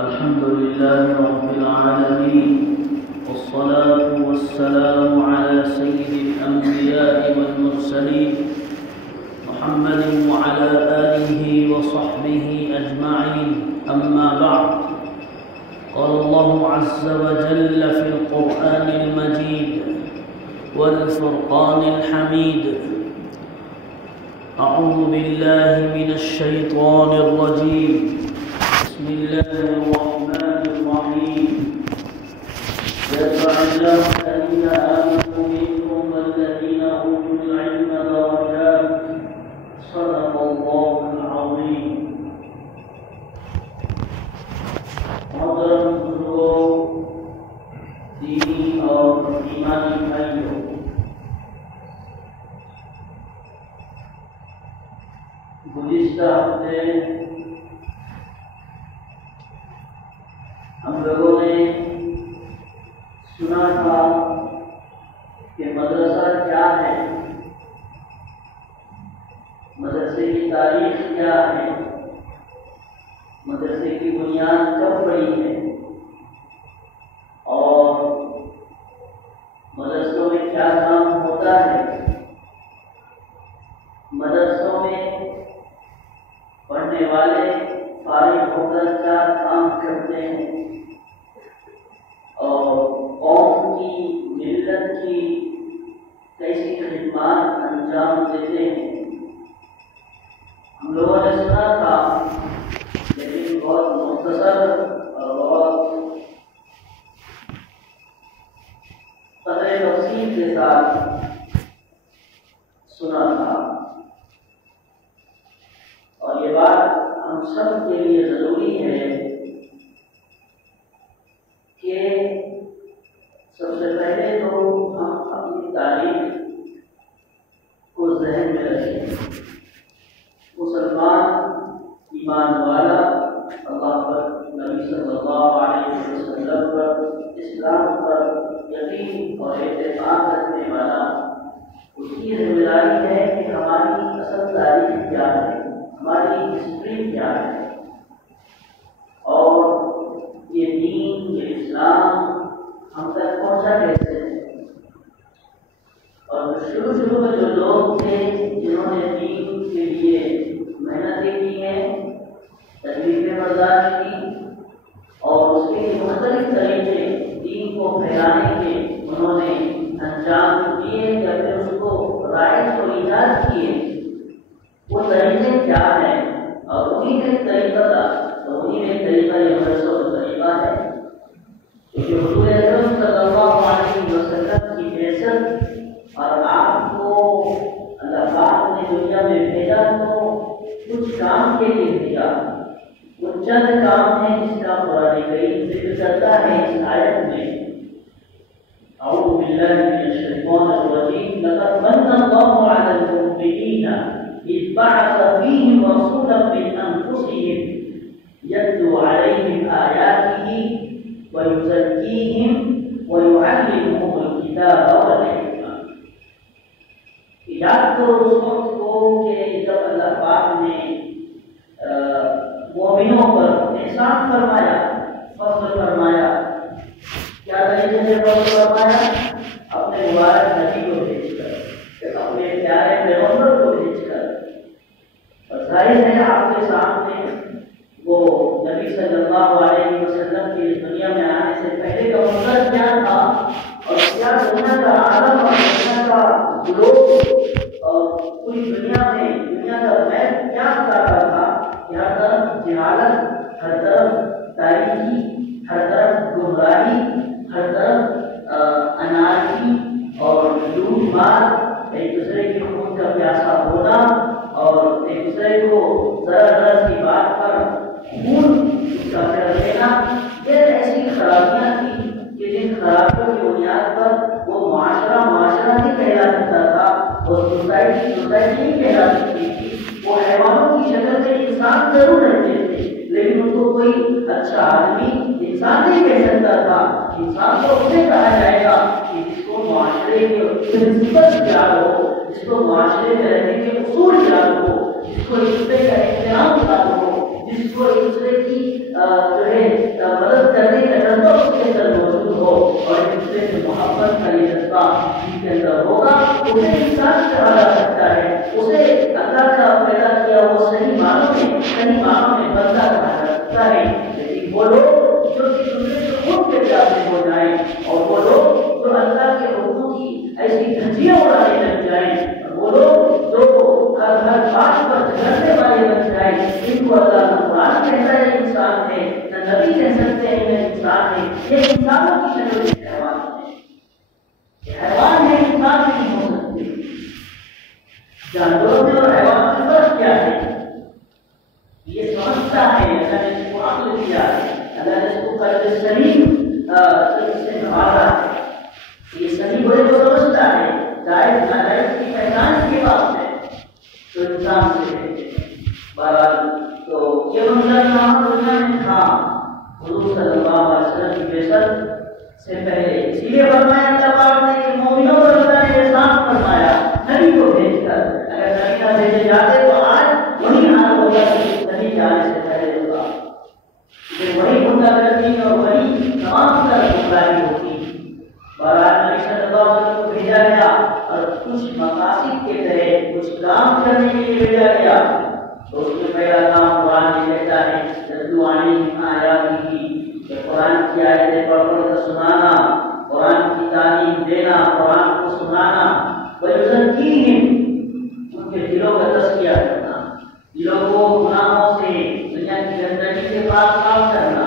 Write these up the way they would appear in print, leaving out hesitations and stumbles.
الحمد لله رب العالمين، والصلاة والسلام على سيد الأنبياء والمرسلين محمد وعلى آله وصحبه أجمعين. أما بعد، قال الله عز وجل في القرآن المجيد والفرقان الحميد: أعوذ بالله من الشيطان الرجيم، بسم الله الرحمن الرحيم. يرفع الله الذين آمنوا منكم والذين أوتوا العلم درجات. صدق الله العظيم. محترم بزرگوں، دینی اور ایمانی بھائیوں، گزشتہ ہفتے ہم لوگوں نے سنا تھا کہ مدرسہ کیا ہے، مدرسے کی تاریخ کیا ہے، مدرسے کی بنیاد کب پڑی ہے، اور مدرسوں میں کیا کام ہوتا ہے، مدرسوں میں پڑھنے والے فارغ ہو کر کیا کام کرتے ہیں، اور قوم کی، ملت کی کیسی خدمات انجام دیتے ہیں۔ ہم لوگوں نے سنا تھا، لیکن بہت مختصر اور بہت قدر تفصیل کے ساتھ سنا تھا، اور یہ بات ہم سب کے لیے ضروری ہے کہ سب سے پہلے تو ہم اپنی تاریخ کو ذہن میں رکھیں۔ مسلمان، ایمان والا، اللہ پر، نبی صلی اللہ علیہ وسلم پر، اسلام پر یقین اور اعتقاد رکھنے والا، اس کی ذمہ داری ہے کہ ہماری اصل تاریخ کیا ہے، ہماری ہسٹری کیا ہے، اور یہ دین، یہ اسلام ہم تک پہنچا کیسے ہے۔ اور شروع میں جو لوگ تھے جنہوں نے دین کے لیے محنتیں کی ہیں، تکلیفیں برداشت کی، اور اس کے مختلف طریقے دین کو پھیلانے کے انہوں نے انجام دیے یا پھر اس کو رائج کو ایجاد کیے، وہ طریقے کیا ہیں، اور انہیں میں ایک طریقہ تھا، تو انہیں میں ایک طریقہ یہ مدرسوں کا طریقہ ہے، کیونکہ حضور اکرم صلی اللہ علیہ وسلم کی بعثت اور آپ کو اللہ پاک نے دنیا میں بھیجا تو کچھ کام کے لیے بھیجا۔ وہ چند کام ہیں جس کا قرآن کریم ذکر کرتا ہے اس آیت میں۔ اعوذ باللہ من الشیطان الرجیم، لقد من اللہ علی المؤمنین اذ بعث فیہم رسولا من انفسہم یتلو علیہم آیاتہ ویزکیہم ویعلمہم الکتاب والحکمہ۔ یاد کرو اس وقت کو کہ جب اللہ پاک نے مومنوں پر احسان فرمایا، فضل فرمایا۔ کیا طریقے سے فضل فرمایا؟ اپنے مبارک نبی کو بھیج کر، اپنے پیارے پیغمبر کو بھیج کر۔ اور ظاہر ہے آپ کے سامنے وہ نبی صلی اللہ علیہ وسلم کی دنیا میں آنے سے پہلے کا منظر کیا تھا، اور کیا دنیا کا عالم اور دنیا کا گلوب اور پوری دنیا میں دنیا کا میپ کیا بتاتا تھا کہ ہر طرف جہالت، ہر طرف تاریکی، ہر طرف گمراہی، ہر طرف انارکی اور لوٹ مار، ایک دوسرے کے خون کا پیاسا ہونا، اور ایک دوسرے کو ذرا سی بات پر خون کا کر دینا، یہ ایسی خرابیاں تھیں کہ جن خرابیوں کی بنیاد پر وہ معاشرہ نہیں کہلا سکتا تھا، اور سوسائٹی نہیں کہلا سکتی تھی۔ وہ حیوانوں کی شکل میں انسان ضرور رہتے تھے، لیکن ان کو کوئی اچھا آدمی انسان نہیں کہہ سکتا تھا۔ انسان تو اسے کہا جائے گا کہ جس کو معاشرے کے پرنسپل پیار ہو، جس کو معاشرے میں رہنے کے اصول یاد ہو، جس کو ایک دوسرے کا احترام یاد ہو، جس کو ایک دوسرے کی جو ہے مدد کرنے کا جذبہ اس کے اندر موجود ہو اور ایک دوسرے سے محبت کا یہ جذبہ جس کے اندر ہوگا، اسے انسان کہا جا سکتا ہے، اسے اللہ کا پیدا کیا وہ صحیح معنوں میں بندہ کہا جا سکتا ہے۔ لیکن وہ لوگ جو ایک دوسرے سے خود کے پیارے ہو جائیں اور وہ لوگ جو اللہ کے حقوق کی ایسی دھجیاں اڑانے لگ جائیں، وہ لوگ جو ہر بات پر جھگڑنے والے بن جائیں، ان کو اللہ کا قرآن کہتا ہے انسان ہے، نہ نبی کہہ سکتے ہیں یہ انسان ہے۔ یہ انسانوں کی شکل میں حیوان ہے، یہ حیوان ہے، انسان نہیں ہو سکتے۔ جانوروں میں اور حیوان میں فرق کیا ہے؟ یہ سمجھتا ہے، اللہ نے اس کو عقل دیا ہے، اللہ نے اس کو قلب سلیم سے نوازا ہے، یہ صحیح برے کو سمجھتا ہے، جائز ناجائز کی پہچان کے بعد ہے تو انسان سے ہے۔ بہرحال تو یہ منظر یہاں دنیا میں تھا حضور صلی اللہ علیہ وسلم کی بعثت سے پہلے، اسی لیے فرمایا اللہ پاک نے کہ مومنوں پر اللہ نے احسان فرمایا نبی کو بھیج کر، اگر نبی نہ بھیجے جاتے تو آج وہی حال ہوگا کہ نبی جانے سے پہلے ہوگا، وہی گنڈا گردی اور وہی تمام طرح گمراہی ہوتی۔ بہرحال نبی صلی اللہ علیہ وسلم کو بھیجا گیا اور کچھ مقاصد کے تحت کچھ کام کرنے کے لیے بھیجا گیا، تو اس میں پہلا کام قرآن یہ کہتا ہے تتلو علیہم آیاتہ، کہ قرآن کی آیتیں پڑھ پڑھ کر سنانا، قرآن کی تعلیم دینا، قرآن کو سنانا، ویزکیہم، ان کے دلوں کا تزکیہ کرنا، دلوں کو گناہوں سے دنیا کی گندگی سے پاک کرنا،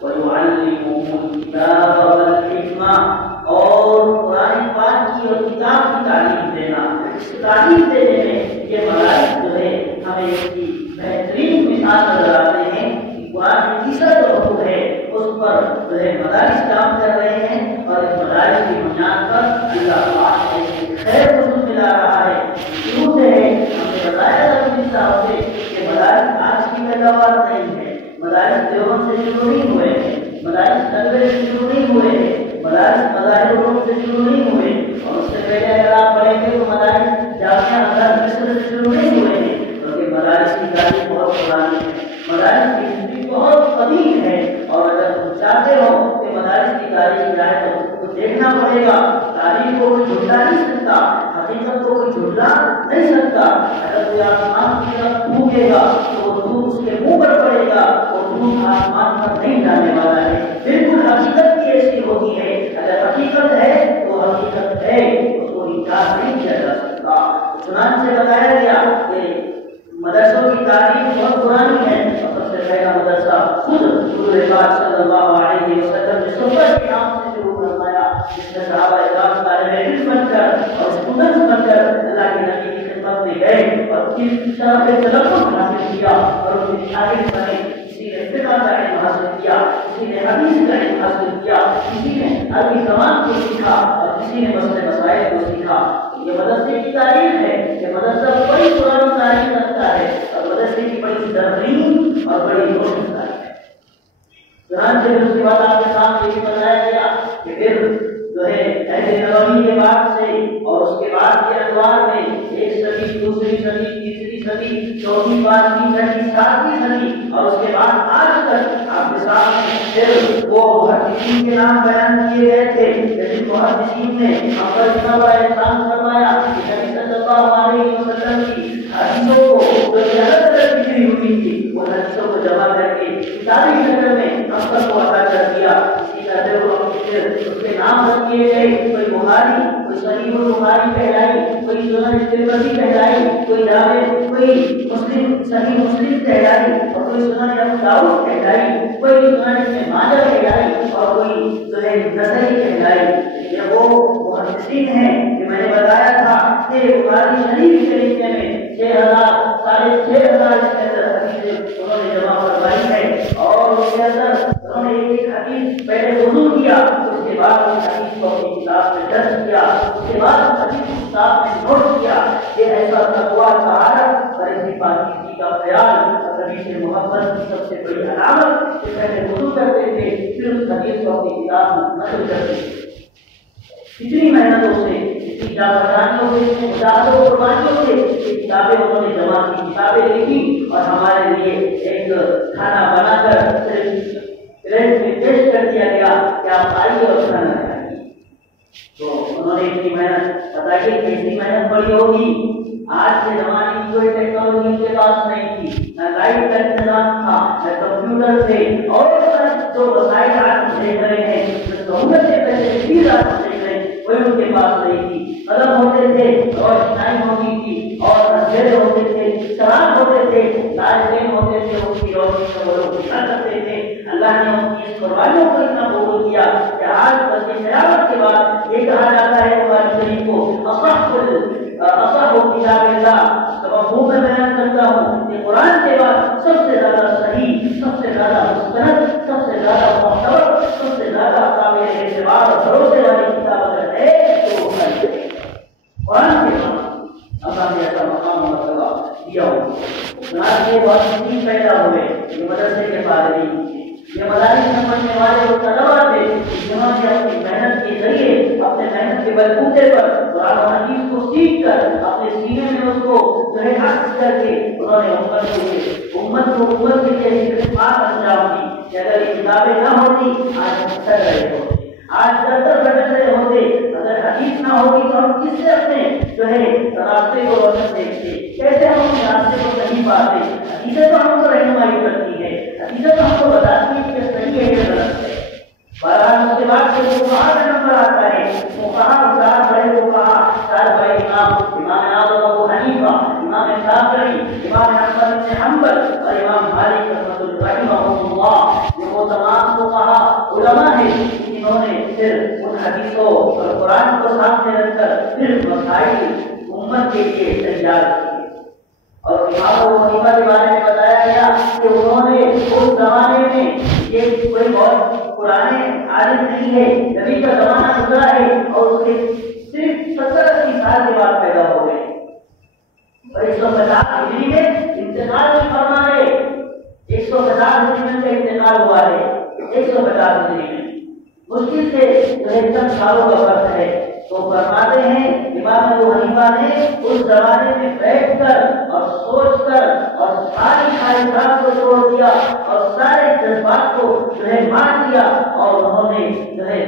وَيُعَلِّمُهُمُ الْكِتَابَ وَالْحِکْمَةَ، اور قرآن پاک کی اور کتاب کی تعلیم دینا۔ اس تعلیم دینے میں یہ مدارس جو ہے ہمیں اس کی بہترین مثال نظر آتے ہیں کہ قرآن کی تیسرا جو حکم ہے اس پر جو ہے مدارس کام کر رہے ہیں، اور اس مدارس کی بنیاد پر اللہ پاک ایسی خیر وصول ملا رہا ہے۔ شروع سے ہے ہم نے بتایا تھا کچھ صاحب سے کہ مدارس آج کی پیداوار نہیں ہے، مدارس دیوبند سے شروع نہیں ہوئے ہیں، مدارس نلوے سے شروع نہیں ہوئے ہیں، مدارس مذاہب علوم سے شروع نہیں ہوئے، اور اس سے پہلے اگر آپ پڑھیں گے تو مدارس جامعہ ازہر مصر سے شروع نہیں ہوئے ہیں، کیونکہ مدارس کی تاریخ بہت پرانی ہے، مدارس کی ہسٹری بہت قدیم ہے، اور اگر تم چاہتے ہو کہ مدارس کی تاریخ جائے تو دیکھنا پڑے گا، تاریخ کو کوئی جھٹلا نہیں سکتا، حقیقت کو کوئی جھٹلا نہیں سکتا۔ اگر کوئی آسمان کی طرف تھوکے گا تو وہ دھوپ اس کے منہ پر پڑے گا، اور دھوپ آسمان پر نہیں جانے والا ہے۔ بالکل حقیقت بھی ایسی ہوتی ہے، اگر حقیقت ہے تو حقیقت ہے، اس کو انکار نہیں کیا جا سکتا۔ چنانچہ بتایا گیا کہ مدرسوں کی تاریخ بہت پرانی ہے، اور سب سے پہلا مدرسہ خود حضور پاک صلی اللہ علیہ وسلم نے صحبت کے نام سے شروع کروایا، جس میں صحابہ کرام طالب علم بن کر اور اسٹوڈنٹس بن کر اللہ کے نبی کی خدمت میں گئے اور کس طرح سے تلقن حاصل کیا، اور ان کے شاگرد بنے، کسی نے فقہ کا علم حاصل کیا، کسی نے حدیث کا علم حاصل کیا، کسی نے عربی زبان کو سیکھا، اور کسی نے مسائل کو سیکھا۔ یہ مدرسے کی تاریخ ہے، یہ مدرسہ بڑی پرانی تاریخ رکھتا ہے، اور مدرسے کی بڑی زرین اور بڑی روشن تاریخ ہے۔ چنانچہ اس کے بعد آپ کے سامنے یہ بتایا گیا کہ پھر جو ہے عہد نبوی کے بعد سے اور اس کے بعد کے ادوار میں ایک صدی، دوسری صدی، تیسری صدی، چوتھی، پانچویں، چھٹی، ساتویں صدی، اور اس کے بعد آج تک آپ کے سامنے پھر وہ محدثین کے نام بیان کیے گئے تھے، جن محدثین نے ہم پر اتنا بڑا احسان فرمایا کہ نبی صلی اللہ علیہ وسلم کی حدیثوں کو جو الگ الگ لکھی ہوئی تھی وہ حدیثوں کو جمع کر کے کتابی شکل میں ہم سب کو عطا کر دیا۔ اسی طرح وہ اس کے نام رکھ دیے گئے، کوئی بخاری، کوئی صحیح البخاری کہلائی، کوئی سنن ترمذی کہلائی، کوئی جامع، کوئی مسلم، صحیح مسلم کہلائی، اور کوئی سنن ابو داؤد کہلائی، کوئی سنن ابن ماجہ کہلائی، اور کوئی جو ہے نسائی کہلائی۔ یہ وہ محدثین ہیں کہ میں نے بتایا تھا کہ بخاری شریف کے لکھنے میں 6000 ساڑھے 6000 اس کے اندر حدیث انہوں نے جمع کروائی ہے، اور اس کے اندر انہوں نے ایک حدیث پہلے وضو کیا، اس کے بعد اس حدیث کو اپنی کتاب میں درج کیا، اس کے بعد اس حدیث کو کتاب میں نوٹ کیا۔ یہ ایسا تقویٰ، طہارت اور ایسی پاکیزگی کا خیال اور نبی سے محبت کی سب سے بڑی علامت کہ پہلے وضو کرتے تھے پھر اس حدیث کو اپنی کتاب میں نقل کرتے تھے۔ اتنی محنتوں سے اتنی جانبازیوں سے، اتنے مجاہدوں اور قربانیوں سے یہ کتابیں انہوں نے جمع کی، کتابیں لکھی اور ہمارے لیے ایک کھانا بنا کر صرف پلیٹ میں پیش کر دیا گیا کہ آپ آئیے اور کھانا کھائیے۔ تو انہوں نے اتنی محنت بتائیے کیسی محنت پڑی ہوگی۔ آج کے زمانے کی کوئی ٹیکنالوجی ان کے پاس نہیں تھی، نہ لائٹ کا انتظام تھا، نہ کمپیوٹر تھے، اور جو وسائل آج دیکھ رہے ہیں، جو سہولت سے پہلے چیز آج دیکھ رہے ہیں، کوئی ان کے پاس نہیں تھی۔ قلم ہوتے تھے، روشنائی ہوتی تھی، اور اندھیرے ہوتے تھے، چراغ ہوتے تھے، لالٹین ہوتے تھے، ان کی روشنی سے وہ لوگ گزار کرتے تھے۔ اللہ نے ان کی اس قربانیوں کو اتنا قبول کیا کہ آج بس قیامت کے بعد یہ کہا جاتا ہے قرآن شریف کو اصح کتاب اللہ، مفہوم میں بیان کرتا ہوں کہ قرآن کے بعد سب سے زیادہ صحیح، سب سے زیادہ مستند، سب سے زیادہ معتبر، سب سے زیادہ قابل اعتبار اور بھروسے والی کتاب اگر ہے تو وہ قرآن کے بعد اللہ نے ایسا مقام و مرتبہ دیا ہوا۔ یہ بہت چیز پیدا ہوئے، یہ مدرسے کے فارغین تھے، یہ مدارس میں پڑھنے والے وہ طلبا تھے جنہوں نے اپنی محنت کے ذریعے، اپنے محنت کے بلبوتے پر قرآن و حدیث کو سیکھ کر اپنے سینے میں اس کو حاصل کر کے انہوں نے امت کے لیے خدمات انجام دی کہ اگر یہ کتابیں نہ ہوتی آج ہم چل رہے ہوتے، آج در بھٹک رہے ہوتے، اگر حدیث نہ ہوگی تو ہم کس سے اپنے راستے کو روشن دیکھتے، کیسے ہم اس راستے کو نہیں پاتے۔ حدیثیں تو ہم کو رہنمائی کرتی ہے، حدیثیں تو ہم کو بتاتی ہے کہ صحیح ہے کہ غلط ہے۔ بہرحال اس کے بعد جو فقہاء کا نمبر آتا ہے، فقہاء چار بڑے فقہاء، چار بڑے امام اعظم ابو حنیفہ، امام شافعی، امام احمد بن حنبل اور امام مالک رحمہ اللہ، یہ وہ تمام فقہاء علماء ہیں جنہوں نے پھر ان حدیثوں اور قرآن کو سامنے رکھ کر پھر مسائل امت کے لیے تیار کیے۔ اور امام ابو حنیفہ کے بارے میں بتایا گیا کہ انہوں نے اس زمانے میں، یہ کوئی بہت پرانے عالم نہیں ہے، نبی کا زمانہ گزرا ہے اور اس کے صرف 70-80 سال کے بعد پیدا ہو گئے اور 150 ہجری میں انتقال نہیں فرما رہے، 150 ہجری میں انتقال ہوا ہے، 150 ہجری میں مشکل سے چند سالوں کا فرق ہے۔ تو فرماتے ہیں امام ابو حنیفہ نے اس زمانے میں بیٹھ کر اور سوچ کر اور ساری خواہشات کو چھوڑ دیا اور سارے جذبات کو مان دیا، اور انہوں نے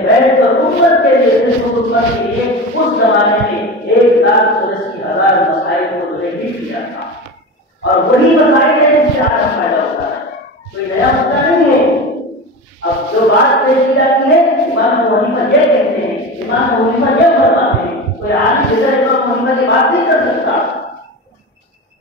بیٹھ کر امت کے لیے، امت کے لیے اس زمانے میں 1,80,000 مسائل کو لکھ دیا تھا، اور وہی مسائل ہیں جس سے آج فائدہ ہوتا ہے، کوئی نیا مسئلہ نہیں ہے۔ اب جو بات پیش کی جاتی ہے، امام ابو حنیفہ یہ کہتے ہیں، امام ابو حنیفہ یہ فرماتے ہیں، کوئی عالم جیسا امام ابو حنیفہ کی بات نہیں کر سکتا۔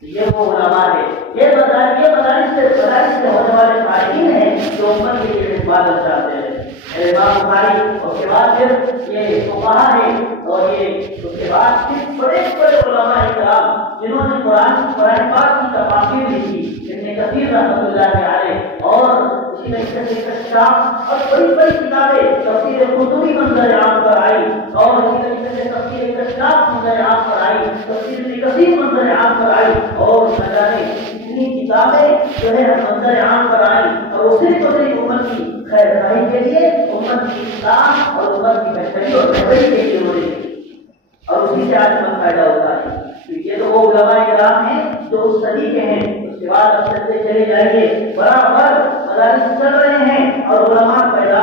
یہ وہ علماء ہے، یہ مدارس سے ہونے والے فارغین ہیں جو امت کے لیے خدمات چاہتے ہیں۔ امام بخاری اس کے بعد پھر یہ فقہاء ہے، اور یہ اس کے بعد پھر بڑے بڑے علماء کرام جنہوں نے قرآن پاک کی تفاسیر لکھی، ابن کثیر رحمۃ اللہ علیہ، اور اسی طریقے سے کشاف اور بڑی بڑی کتابیں، تفسیر قرطبی منظر عام پر آئی، اور اسی طریقے سے تفسیر کشاف منظر عام پر آئی، تفسیر ابن کثیر منظر عام پر آئی، اور نہ جانے اتنی کتابیں منظر عام پر آئی، اور اسی کو صرف امت کی خیر خواہی کے لیے، امت کی اصلاح اور امت کی بہتری اور بہتری کے لیے انہوں نے، اور اسی سے آج من فائدہ ہوتا ہے۔ یہ تو وہ علماء کرام ہیں جو اس صدی کے ہیں۔ اس کے بعد اب چلتے چلے جائیے، برابر مدارس چل رہے ہیں اور علماء پیدا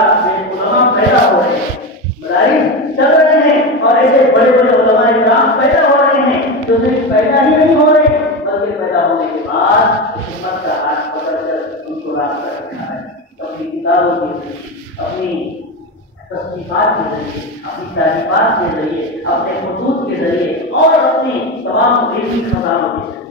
ہو رہے ہیں، مدارس چل رہے ہیں اور ایسے بڑے بڑے علماء کرام پیدا ہو رہے ہیں جو صرف پیدا ہی نہیں ہو رہے بلکہ پیدا ہونے کے بعد امت کا ہاتھ پکڑ کر ان کو راستہ دکھا ہے، اپنی کتابوں کے ذریعے، اپنی تصنیفات کے ذریعے، اپنی تعلیمات کے ذریعے، اپنے خطوط کے ذریعے اور اپنی تمام علمی خزانوں کے ذریعے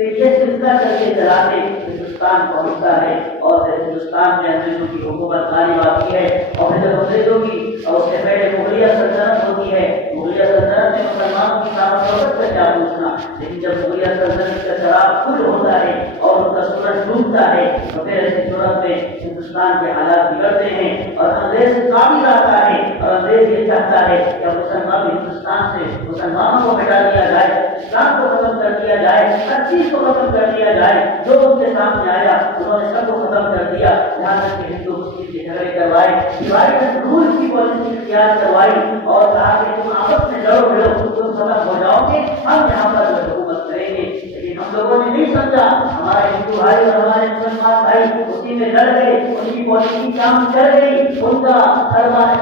یہ سلسلہ کر کے چلاتے ہندوستان پہنچتا ہے، اور ہندوستان میں انگریزوں کی حکومت غالب آتی ہے، اور جب انگریزوں کی اور اس سے پہلے مغلیہ سلطنت ہوتی ہے، مغلیہ سلطنت میں مسلمانوں کی طاقت کا کیا پوچھنا، لیکن جب مغلیہ سلطنت کا چراغ کھل ہوتا ہے اور ان کا سورج ڈوبتا ہے تو پھر ایسی صورت میں ہندوستان کے حالات بگڑتے ہیں اور انگریز قابل آتا ہے، اور انگریز یہ چاہتا ہے کہ مسلمان ہندوستان سے مسلمانوں کو ہٹا دیا جائے، اسلام کو ختم کر دیا جائے، ہر چیز کو ختم کر دیا جائے جو ان کے سامنے آیا انہوں نے سب کو ختم کر دیا، یہاں تک کہ ہندو مسلم کے جھگڑے کروائے، ڈیوائڈ رول کی پالیسی اختیار کروائی اور کہا کہ تم آپس میں لڑو بھڑو، تم ختم ہو جاؤ گے، ہم یہاں پر حکومت کریں گے۔ لیکن ہم لوگوں نے نہیں سمجھا، ہمارے ہندو بھائی اور ہمارے مسلمان بھائی اسی میں لڑ گئے، ان کی پالیسی کام کر گئی، ان کا ہر بار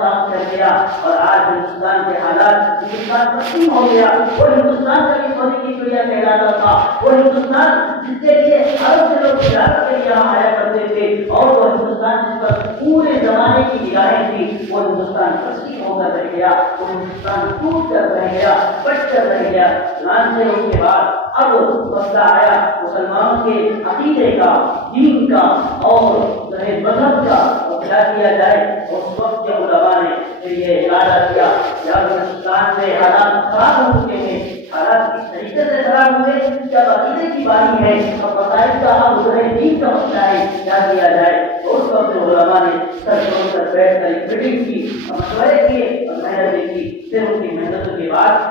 کام کر گیا، اور آج ہندوستان کے حالات، ہندوستان تقسیم ہو گیا۔ وہ ہندوستان کا بھی سونے کی چڑیا کہلاتا تھا، وہ ہندوستان جس کے لیے عرب سے لوگ تجارت کے لیے یہاں آیا کرتے تھے، اور وہ ہندوستان جس پر پورے زمانے کی نگاہیں تھی، وہ ہندوستان تقسیم ہو کر رہ گیا، وہ ہندوستان ٹوٹ کر رہ گیا، بٹ کر رہ گیا۔ چنانچہ اس کے بعد اب مسئلہ آیا مسلمانوں کے عقیدے کا، دین کا اور مذہب کا، اور کیا کیا جائے۔ اس وقت کے علماء نے پھر یہ ارادہ کیا کہ اب ہندوستان میں حالات خراب ہو چکے ہیں، حالات اس طریقے سے خراب ہوئے کہ اب عقیدے کی باری ہے، اب مسائل کا اب دین کا مسئلہ ہے، کیا کیا جائے۔ تو اس وقت علماء نے سر جوڑ کر بیٹھ کر ایک میٹنگ کی، مشورے کیے اور محنت کی۔ پھر ان کی محنتوں کے بعد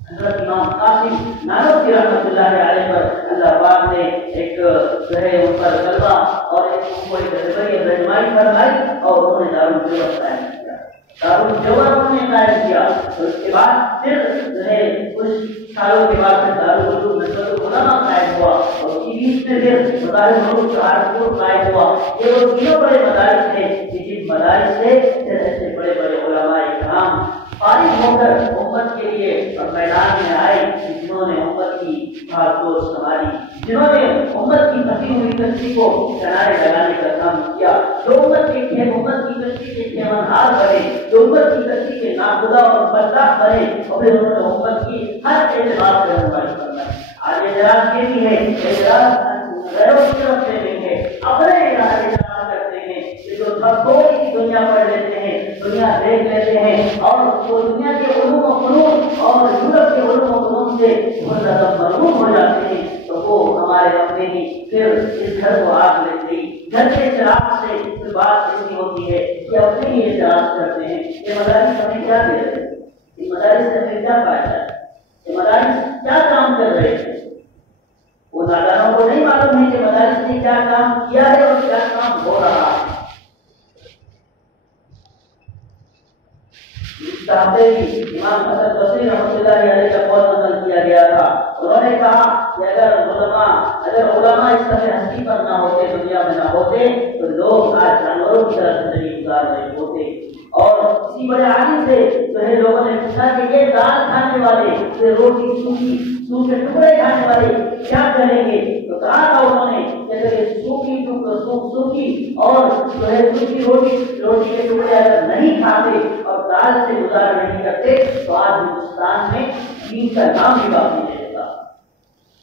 حضرت امام قاسم نانوتوی رحمۃ اللہ علیہ پر اللہ پاک نے ایک جو ہے ان پر غلبہ اور ایک رہنمائی فرمائی، اور انہوں نے دارالجوہر قائم کیا، دارالجوہر انہوں نے قائم کیا۔ اور اس کے بعد پھر جو ہے کچھ سالوں کے بعد پھر دارالعلوم نظرۃ العلماء قائم ہوا، اور اس کے بیچ میں پھر مدارس سہارنپور قائم ہوا۔ یہ وہ تینوں بڑے مدارس تھے کہ جن مدارس سے پھر ایسے بڑے بڑے علماء کرام فارغ ہو کر امت کے لیے اور میدان میں آئے، جنہوں نے امت کی بھاگ دوڑ سنبھالی، جنہوں نے امت کی پھنسی ہوئی کشتی کو کنارے لگانے کا کام کیا، جو امت کی کشتی کے کیمنہار بنے، جو امت کی کشتی کے ناخدا اور بدبخت بنے، اور پھر انہوں نے امت کی ہر اعتبار سے رہنمائی کرنا۔ آج اعتراض یہ بھی ہے، اعتراض غیروں کی طرف سے نہیں ہے، اپنے اعتراض کرتے ہیں کہ جو تھوڑی سی دنیا پڑھ لیتے ہیں، دنیا دیکھ لیتے ہیں، اور وہ دنیا کے علوم و فنون اور یورپ کے علوم و فنون سے بہت زیادہ مرغوب ہو جاتے ہیں، تو وہ ہمارے اپنے ہی پھر اس گھر کو آگ لگ گئی۔ گھر کے چراغ سے پھر بات ایسی ہوتی ہے کہ اپنے ہی اعتراض کرتے ہیں۔ یہ مدارس ہمیں کیا دے رہے ہیں؟ یہ مدارس سے ہمیں کیا فائدہ ہے؟ یہ مدارس کیا کام کر رہے ہیں؟ وہ نادانوں کو نہیں معلوم ہے کہ مدارس نے کیا کام کیا ہے اور کیا کام ہو رہا ہے۔ امام حسن بصری رحمۃ اللہ علیہ کا قول نقل کیا گیا تھا، انہوں نے کہا کہ اگر علماء اس طرح ہستی پر نہ ہوتے، دنیا میں نہ ہوتے، تو لوگ آج جانوروں کی طرح زندگی گزار رہے ہوتے۔ اور اسی بڑے عالم سے جو ہے لوگوں نے پوچھا کہ یہ دال کھانے والے، یہ روٹی سوکھی کے ٹکڑے کھانے والے کیا کریں گے؟ تو کہا تھا انہوں نے کہ اگر سوکھی اور جو ہے سوکھی روٹی کے ٹکڑے اگر نہیں کھاتے اور دال سے گزار نہیں کرتے، تو آج ہندوستان میں دین کا نام بھی باقی نہیں رہتا۔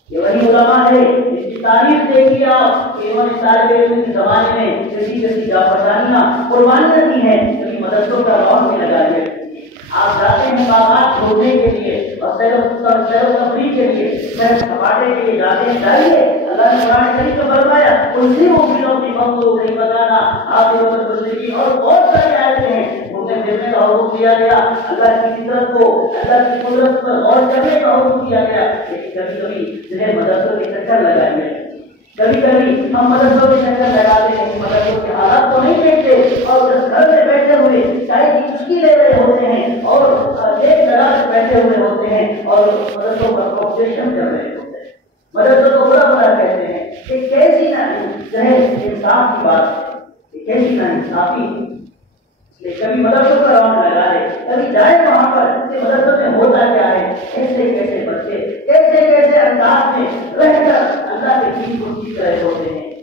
یہ وہی علماء ہے جس کی تاریخ دیکھیے آپ کہ انہوں نے طالب علم کے زمانے میں کسی جا پہچانیاں قربانیاں دی ہیں، کبھی مدرسوں کا رون بھی لگا دیا۔ آپ جاتے ہیں باغات گھومنے کے لیے اور سیر و تفریح کے لیے، سیر سپاٹے کے لیے جاتے ہیں، جائیے۔ اللہ نے قرآن کریم میں فرمایا انہی مومنوں کی مخلوق نہیں بتانا آپ لوگوں کو مشرکی، اور بہت ساری آیتیں ہیں گھومنے پھرنے کا حکم دیا گیا، اللہ کی فطرت کو، اللہ کی قدرت پر غور کرنے کا حکم دیا گیا۔ لیکن کبھی کبھی جنہیں مدرسوں کے چکر لگائیے، کبھی کبھی ہم مدرسوں کے چکر لگاتے ہیں، مدرسوں کے حالات کو نہیں دیکھتے، اور گھر میں بیٹھے ہوئے چائے کی چسکی لے رہے ہوتے ہیں اور ایک لگا کے بیٹھے ہوئے ہوتے ہیں اور مدرسوں پر پروپوگیشن کر رہے ہوتے ہیں، مدرسوں کو برا برا کہتے ہیں۔ یہ کیسی نا انصاف کی بات ہے، یہ کیسی نا انصافی۔ کبھی مدرسوں کا راؤنڈ لگا لے، کبھی جائے وہاں پر کہ مدرسوں میں ہوتا کیا ہے، کیسے کیسے بچے کیسے کیسے انداز میں رہ کر اللہ کے دین کو سیکھ رہے ہوتے ہیں،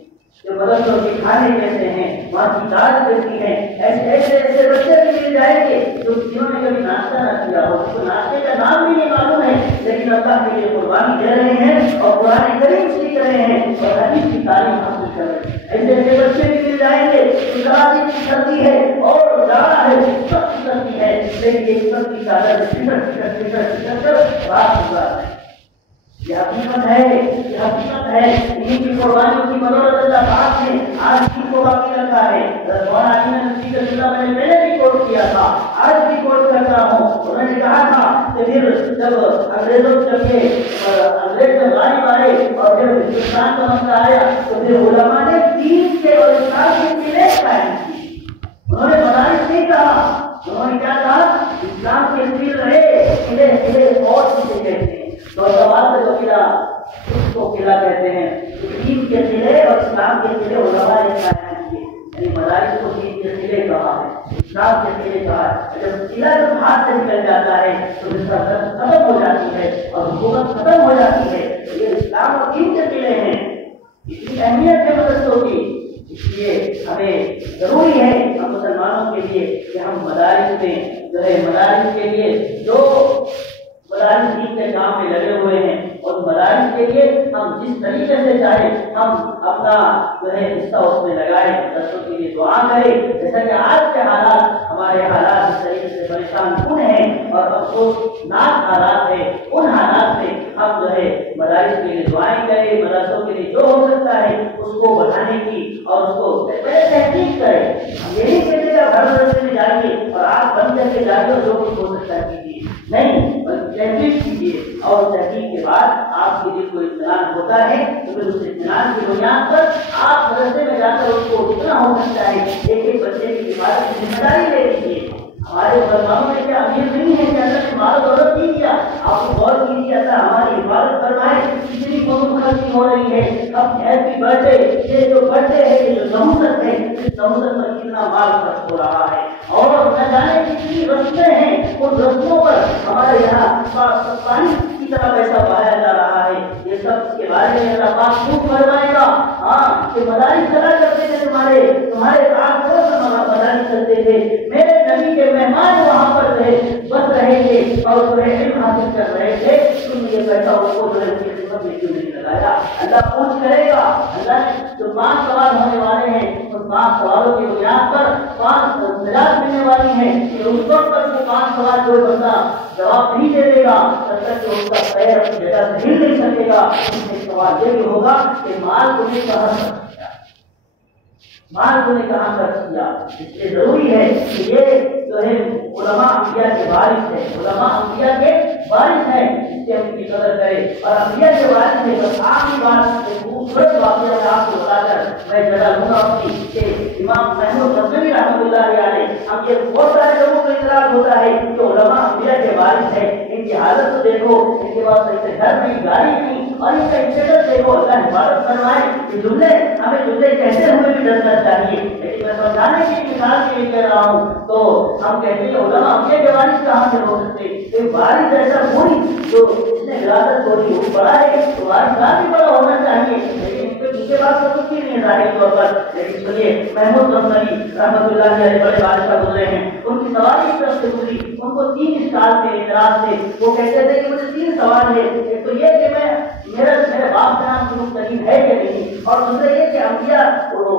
جو مدرسوں کے کھانے کیسے ہیں، وہاں کی دال کیسی ہے، ایسے ایسے بچے بھی مل جائیں گے جنہوں نے کبھی ناشتہ نہ کیا ہو، تو ناشتے کا نام بھی نہیں معلوم ہے، لیکن اللہ کے لیے قربانی دے رہے ہیں اور قرآن کریم سیکھ رہے ہیں اور حدیث کی تعلیم حاصل کر رہے ہیں۔ ایسے ایسے بچے بھی مل جائیں گے کی سردی ہے اور جانا ہے، سخت سردی ہے، لیکن ایک سردی چادر رات گزار ہے۔ یہ حقیقت ہے، یہ حقیقت ہے۔ انہیں کی قربانیوں کی بدولت اللہ پاک نے آج بھی کو باقی رکھا ہے۔ میں نے پہلے بھی کوٹ کیا تھا، آج بھی کوٹ کرتا ہوں۔ انہوں نے کہا تھا کہ پھر جب انگریزوں انگریز جب غالب آئے اور جب ہندوستان کا مسئلہ آیا تو پھر علماء نے دین کے اور اسلام کے قلعے قائم کی. انہوں نے مدارس نہیں کہا, انہوں نے کیا کہا؟ اسلام کے قلعے اور چیزیں کہتے ہیں. تو سوال کا قلعہ اس کو قلعہ کہتے ہیں. دین کے قلعے اور اسلام کے قلعے علماء نے قائم کیے. یعنی مدارس کو دین کے قلعے کہا ہے, اسلام کے قلعے کہا ہے. جب قلعہ جب ہاتھ سے نکل جاتا ہے تو مسلط ختم ہو جاتی ہے اور حکومت ختم ہو جاتی ہے. یہ اسلام اور دین کے قلعے ہیں, اتنی اہمیت ہے مدرسوں کی. اس لیے ہمیں ضروری ہے ہم مسلمانوں کے لیے کہ ہم مدارس میں جو ہے مدارس کے لیے جو مدارس دین کے کام میں لگے ہوئے ہیں اور مدارس کے لیے ہم جس طریقے سے چاہیں ہم اپنا جو ہے حصہ اس میں لگائیں, مدرسوں کے لیے دعا کریں. جیسا کہ آج کے حالات ہمارے حالات اس طریقے سے پریشان کن ہیں اور افسوسناک حالات ہیں, ان حالات میں ہم جو ہے مدارس کے لیے دعائیں کریں, مدرسوں کے لیے جو ہو سکتا ہے اس کو بڑھانے کی اور اس کو تحقیق کریں. ہم یہ نہیں کہتے کہ آپ ہر مدرسے میں جائیے اور آپ بند کر کے جائیے اور جو کچھ ہو سکتا ہے کیجیے, نہیں, بلکہ تحقیق کیجیے اور تحقیق کے بعد آپ کے دل کو اطمینان ہوتا ہے تو پھر اس اطمینان کی بنیاد پر آپ مدرسے میں جا کر اس کو جتنا ہو سکتا ہے ایک ایک بچے کی حفاظت کی ذمہ داری لے لیجیے. ہمارے مسلمانوں میں کیا امیر نہیں ہے کہ اللہ نے مال و دولت نہیں دیا. آپ غور کیجیے اللہ ہماری حفاظت فرمائے. کتنی قوم خرچی ہو رہی ہے. اب ہیپی برتھ ڈے, یہ جو برتھ ڈے ہے, یہ جو نومسط ہے, اس نومسط پر کتنا مال خرچ ہو رہا ہے اور نہ جانے کتنی رسمیں ہیں, ان رسموں پر ہمارے یہاں پانی کی طرح پیسہ پایا جا رہا ہے. یہ سب کے بارے میں اللہ پاک خوب فرمائے گا. ہاں, کہ مدارس چلا کرتے تھے تمہارے آج مدارس کرتے تھے, میرے نبی کے مہمان وہاں پر رہے بس رہے تھے اور علم حاصل کر رہے تھے. تم یہ پیسہ ان کو جو ہے خدمت میں کیوں نہیں لگایا؟ اللہ پوچھ کرے گا. اللہ نے جو 5 سوال ہونے والے ہیں ان 5 سوالوں کی بنیاد پر 5 نجات ملنے والی ہیں کہ اس وقت پر وہ 5 سوال جو بندہ جواب نہیں دے دے گا تب تک کہ اس کا پیر اپنی جگہ سے ہل نہیں سکے گا. اس میں سوال یہ بھی ہوگا کہ مال کو بھی کہاں خرچ کیا, مال کو نے کہاں خرچ کیا. اس لیے ضروری ہے کہ یہ جو ہے علماء انبیاء کے وارث ہے, علماء انبیاء کے وارث ہیں, اس سے ان کی قدر کرے. اور انبیاء کے وارث ہے. بس آخری بات ایک خوبصورت واقعہ میں آپ کو بتا کر میں جگہ لوں گا اپنی کہ امام محمود غزنوی رحمۃ اللہ علیہ, ہم یہ بہت سارے لوگوں کو اعتراض ہوتا ہے کہ علماء انبیاء کے وارث ہیں, ان کی حالت تو دیکھو, ان کے پاس ایسے گھر نہیں, گاڑی نہیں, اور ان کا اسٹیٹس دیکھو. اللہ حفاظت فرمائے. یہ جملے ہمیں جملے کہتے ہوئے بھی ڈرنا چاہیے, لیکن میں سمجھانے کی مثال کے لیے کہہ رہا ہوں. تو ہم کہتے ہیں علماء انبیاء کے وارث کہاں سے ہو سکتے؟ ایک وارث ایسا کوئی جو اس نے وراثت چھوڑی وہ بڑا ہے, تو وارث بھی بڑا ہونا چاہیے, لیکن ان کے دوسرے بات کا کچھ نہیں ہے ظاہری طور پر. لیکن سنیے, محمود غزنوی رحمۃ اللہ علیہ بڑے بادشاہ گزرے ہیں, ان کی سوال ایک طرف سے گزری, ان کو 3 سال کے اعتراض تھے. وہ کہتے تھے کہ مجھے 3 سوال ہے. ایک تو یہ کہ میرے باپ کا نام شروع ترین ہے کہ نہیں, اور دوسرا یہ کہ انبیاء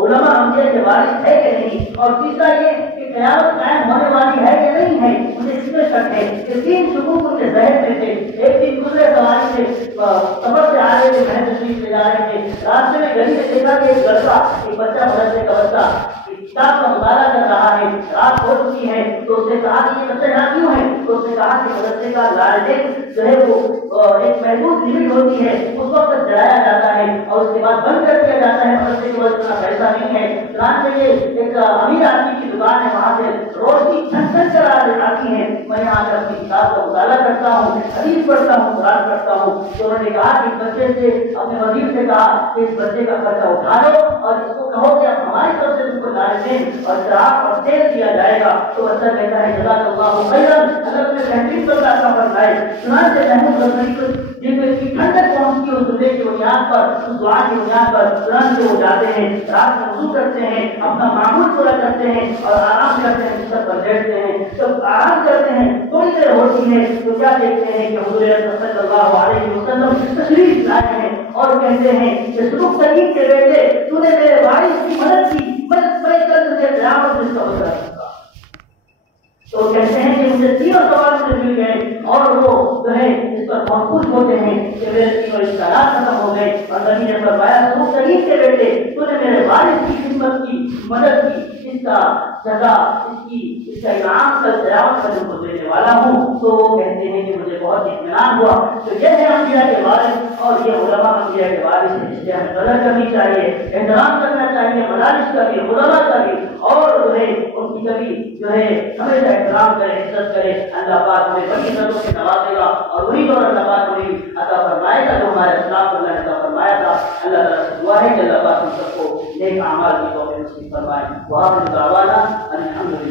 علماء انبیاء کے وارث ہے کہ نہیں, اور تیسرا یہ کہ قیامت قائم ہونے والی ہے یا نہیں ہے. مجھے اس میں شک ہے. یہ 3 شکوک ان کے ذہن میں تھے. ایک دن گزرے سواری سے سفر سے آ رہے تھے, بہن تشریف لے جا رہے تھے, راستے میں گلی میں دیکھا کہ ایک لڑکا, ایک بچہ, مدرسے کا بچہ کتاب کا مطالعہ کر رہا ہے. رات ہو چکی ہے تو اس نے کہا کہ یہ بچہ یہاں کیوں ہے؟ تو اس نے کہا کہ مدرسے کا لائسنس جو ہے وہ ایک محدود لمٹ ہوتی ہے, اس وقت تک جلایا جاتا ہے اور اس کے بعد بند کر دیا جاتا ہے. مدرسے کے بعد اتنا پیسہ نہیں ہے. چنانچہ یہ ایک امیر آدمی کی دکان ہے, وہاں سے روز کی چھن کر آتی ہیں. میں یہاں آ کر اپنی کتاب کا مطالعہ کرتا ہوں, حدیث پڑھتا ہوں, قرآن پڑھتا ہوں. تو انہوں نے کہا کہ اس بچے سے, اپنے وزیر سے کہا کہ اس بچے کا خرچہ اٹھا لو اور اس کو کہو کہ اب ہماری طرف سے تم کو لائسنس اور شراب اور تیل دیا جائے گا. تو بچہ کہتا ہے جزاک اللہ خیرا, اللہ تمہیں بہترین بدلہ عطا فرمائے. چنانچہ محمود غزنوی کو جن کو اتنی ٹھنڈک پہنچتی ہے اس جملے کی بنیاد پر, اس دعا کی بنیاد پر, چنانچہ وہ جاتے ہیں, رات میں وضو کرتے ہیں, اپنا معمول پورا کرتے ہیں اور آرام کرتے ہیں, بستر پر بیٹھتے ہیں. جب آرام کرتے ہیں تھوڑی دیر ہوتی ہے تو کیا دیکھتے ہیں کہ حضور صلی اللہ علیہ وسلم تشریف لائے ہیں اور کہتے ہیں کہ سلوک سلیم کے بیٹے, تو نے میرے وارث کی مدد کی, میں کل تجھے قیامت میں اس کا بدلہ دوں گا. تو کہتے ہیں کہ مجھے 3 سوال سے مل گئے اور وہ جو ہے اس پر محفوظ ہوتے ہیں کہ میرے 3 اشکالات ختم ہو گئے. اور نبی نے فرمایا سلوک سلیم کے بیٹے, تو نے میرے وارث کی خدمت کی, مدد کی, اس کا سزا اس کا انعام کل قیامت میں ان کو دینے والا ہوں، تو وہ کہتے ہیں کہ مجھے بہت اطمینان ہوا۔ تو یہ ہے انبیاء کے وارث اور یہ علماء انبیاء کے وارث ہیں، اس لیے ہمیں قدر کرنی چاہیے، احترام کرنا چاہیے مدارس کا بھی، علماء کا بھی، اور جو ہے ان کی کبھی جو ہے ہمیشہ احترام کرے، عزت کرے۔ اللہ پاک ہمیں بڑی عزتوں سے نوازے گا اور وہی دور اللہ پاک ہمیں عطا فرمائے گا جو ہمارے اسلام کو اللہ نے عطا فرمایا تھا۔ اللہ تعالیٰ سے دعا ہے کہ اللہ پاک ہم سب کو نیک اعمال کی توفیق نصیب فرمائے۔ وآخر دعوانا ان الحمد